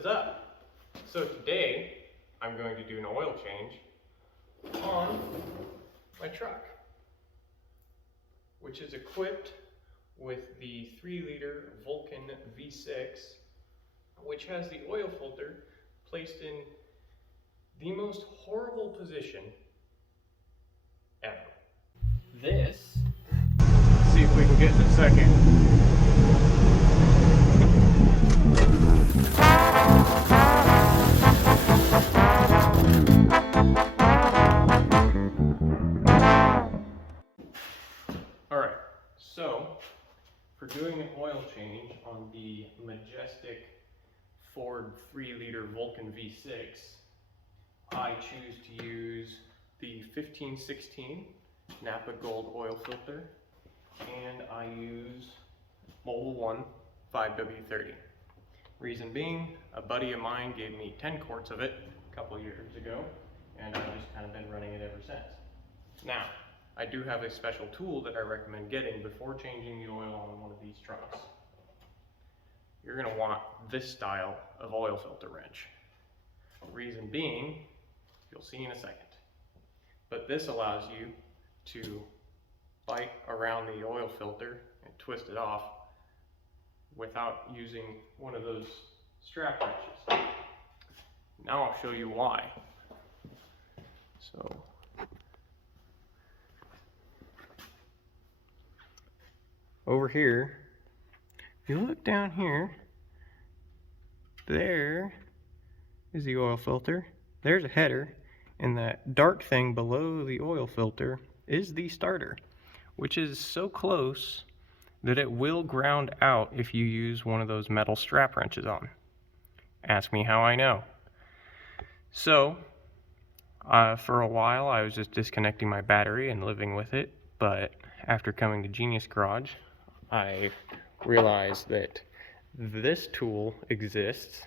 is up? So today I'm going to do an oil change on my truck, which is equipped with the 3-liter Vulcan V6, which has the oil filter placed in the most horrible position ever. This, let's see if we can get in a second. Alright, so for doing an oil change on the majestic Ford 3-liter Vulcan V6, I choose to use the 1516 Napa Gold oil filter, and I use Mobil 1 5W30. Reason being, a buddy of mine gave me 10 quarts of it a couple years ago, and I've just kind of been running it ever since. Now, I do have a special tool that I recommend getting before changing the oil on one of these trucks. You're going to want this style of oil filter wrench. Reason being, you'll see in a second. But this allows you to bite around the oil filter and twist it off without using one of those strap wrenches. Now I'll show you why. So, over here, if you look down here, there is the oil filter. There's a header, and that dark thing below the oil filter is the starter, which is so close that it will ground out if you use one of those metal strap wrenches on. Ask me how I know. So, for a while I was just disconnecting my battery and living with it, but after coming to Genius Garage, I realized that this tool exists,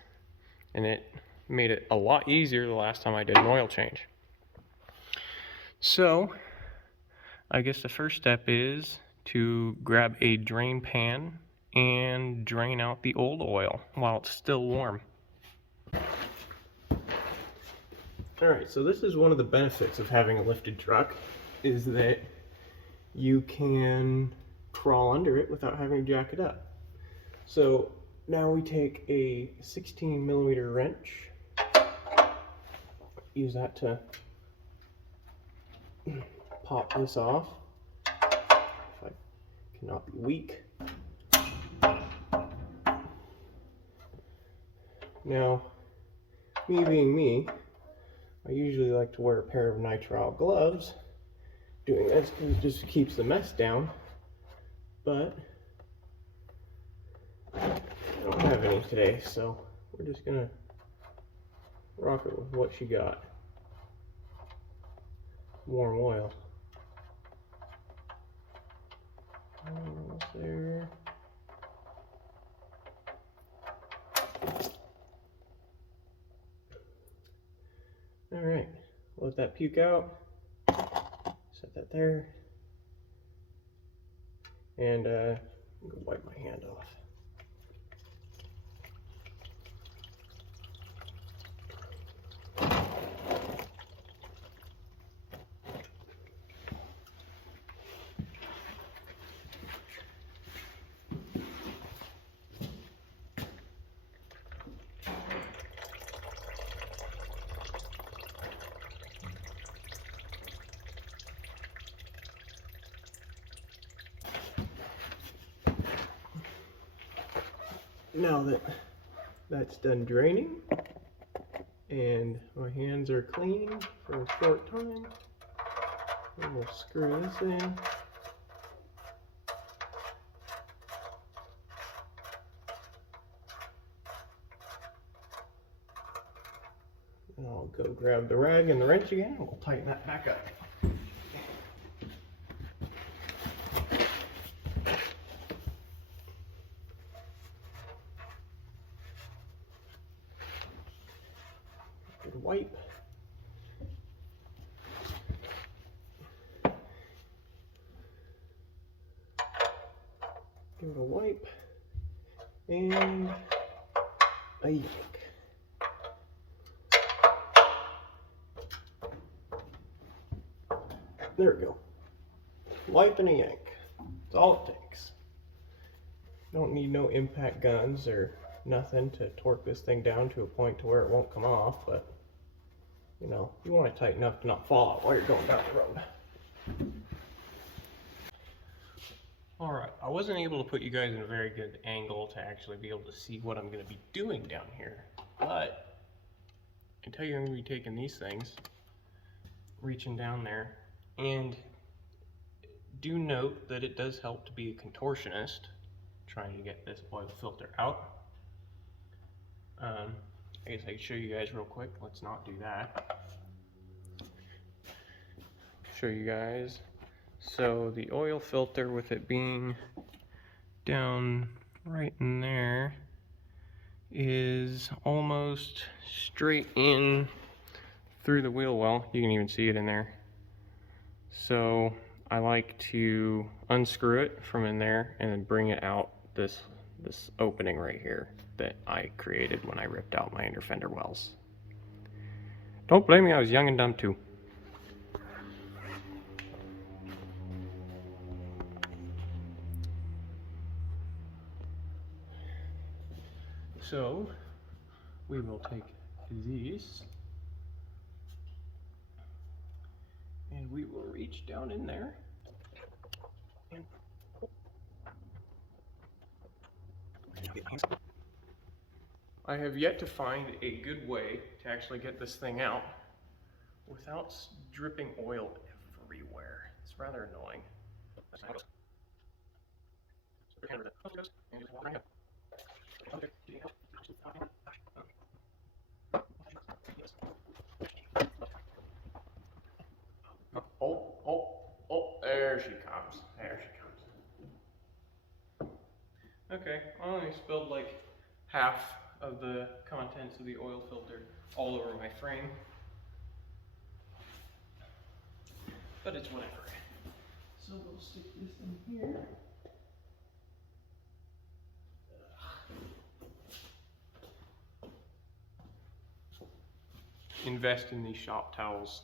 and it made it a lot easier the last time I did an oil change. So, I guess the first step is to grab a drain pan and drain out the old oil while it's still warm. Alright, so this is one of the benefits of having a lifted truck, is that you can crawl under it without having to jack it up. So now we take a 16mm wrench, use that to pop this off if I cannot be weak. Now, me being me, I usually like to wear a pair of nitrile gloves doing this because it just keeps the mess down, but I don't have any today, so we're just gonna rock it with what she got. Warm oil. Almost there. Alright, let that puke out. Set that there. And go wipe my hand off. Now that that's done draining and my hands are clean for a short time, we'll screw this in. And I'll go grab the rag and the wrench again, and we'll tighten that back up. Wipe. Give it a wipe and a yank. There we go. Wipe and a yank. That's all it takes. Don't need no impact guns or nothing to torque this thing down to a point to where it won't come off, but you know, you want it tight enough to not fall out while you're going down the road. Alright, I wasn't able to put you guys in a very good angle to actually be able to see what I'm going to be doing down here, but I can tell you I'm going to be taking these things, reaching down there, and do note that it does help to be a contortionist trying to get this oil filter out. I guess I can show you guys real quick. Let's not do that. Show you guys. So the oil filter, with it being down right in there, is almost straight in through the wheel well. You can even see it in there. So I like to unscrew it from in there and then bring it out this opening right here that I created when I ripped out my inner fender wells. Don't blame me, I was young and dumb too. So we will take these and we will reach down in there and I have yet to find a good way to actually get this thing out without dripping oil everywhere. It's rather annoying. Oh, there she comes. There she comes. Okay, I only spilled like half of the contents of the oil filter all over my frame, but it's whatever. So we'll stick this in here. Invest in these shop towels.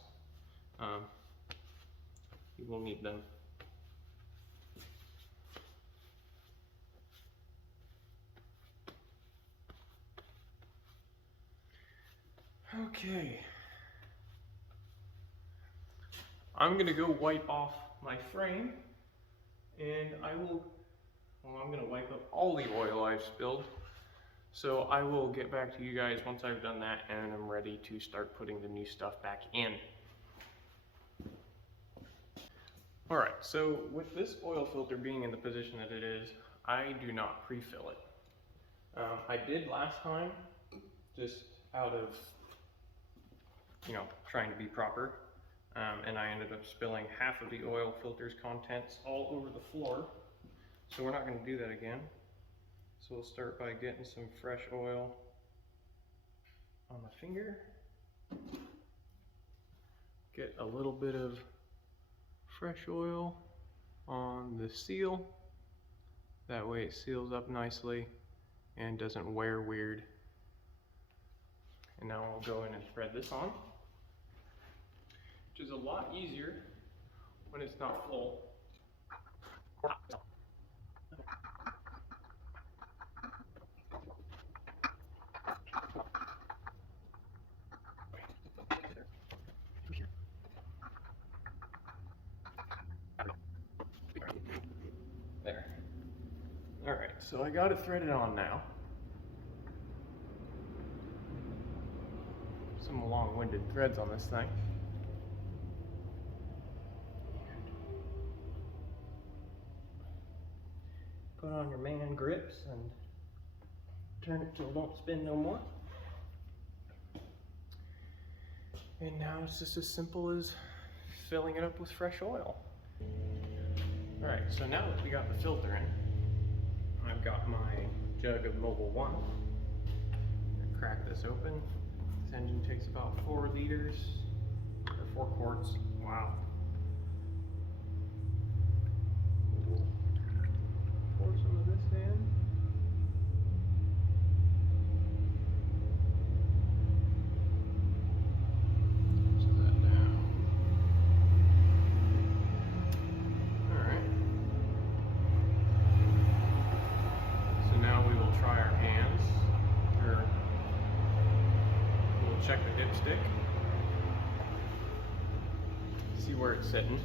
You will need them. Okay. I'm gonna go wipe off my frame, and I'm gonna wipe up all the oil I've spilled. So I will get back to you guys once I've done that and I'm ready to start putting the new stuff back in. Alright, so with this oil filter being in the position that it is, I do not pre-fill it. I did last time, just out of, trying to be proper, and I ended up spilling half of the oil filter's contents all over the floor. So we're not going to do that again. So we'll start by getting some fresh oil on the finger. Get a little bit of fresh oil on the seal. That way it seals up nicely and doesn't wear weird. And now I'll go in and thread this on, which is a lot easier when it's not full. There. Alright, so I got it threaded on now. Some long-winded threads on this thing. Put on your man grips and turn it till it don't spin no more. And now it's just as simple as filling it up with fresh oil. Alright, so now that we got the filter in, I've got my jug of Mobil 1. I'm gonna crack this open. This engine takes about 4 liters, or 4 quarts. Wow. Pour some of this in. Set that down. check the dipstick, see where it's sitting.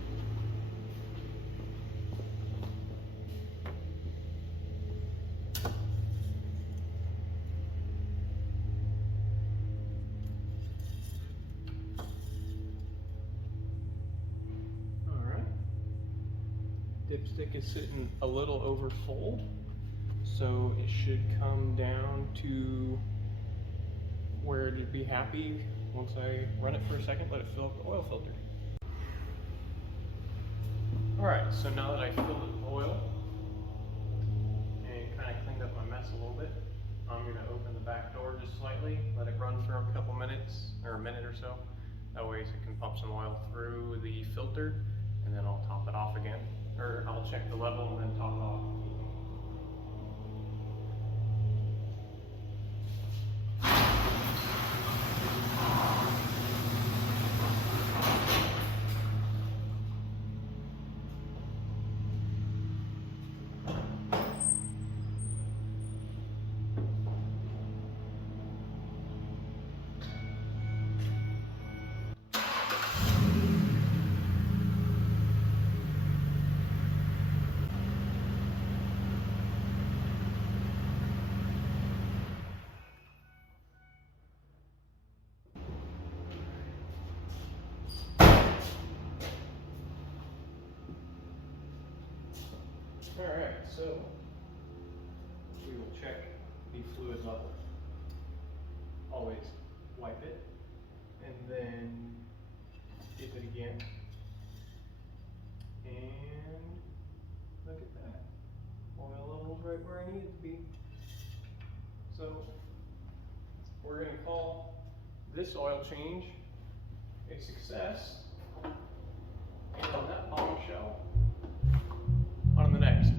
Dipstick is sitting a little over full, so it should come down to where it'd be happy once I run it for a second, let it fill up the oil filter. Alright, so now that I filled it with oil and kind of cleaned up my mess a little bit, I'm going to open the back door just slightly, let it run for a couple minutes, or a minute or so. That way it can pump some oil through the filter, and then I'll top it off again. Or I'll check the level and then top it off. Alright, so we will check the fluid level. Always wipe it and then dip it again. And look at that. Oil level's right where I need it to be. So we're going to call this oil change a success. And on that bombshell, on the next.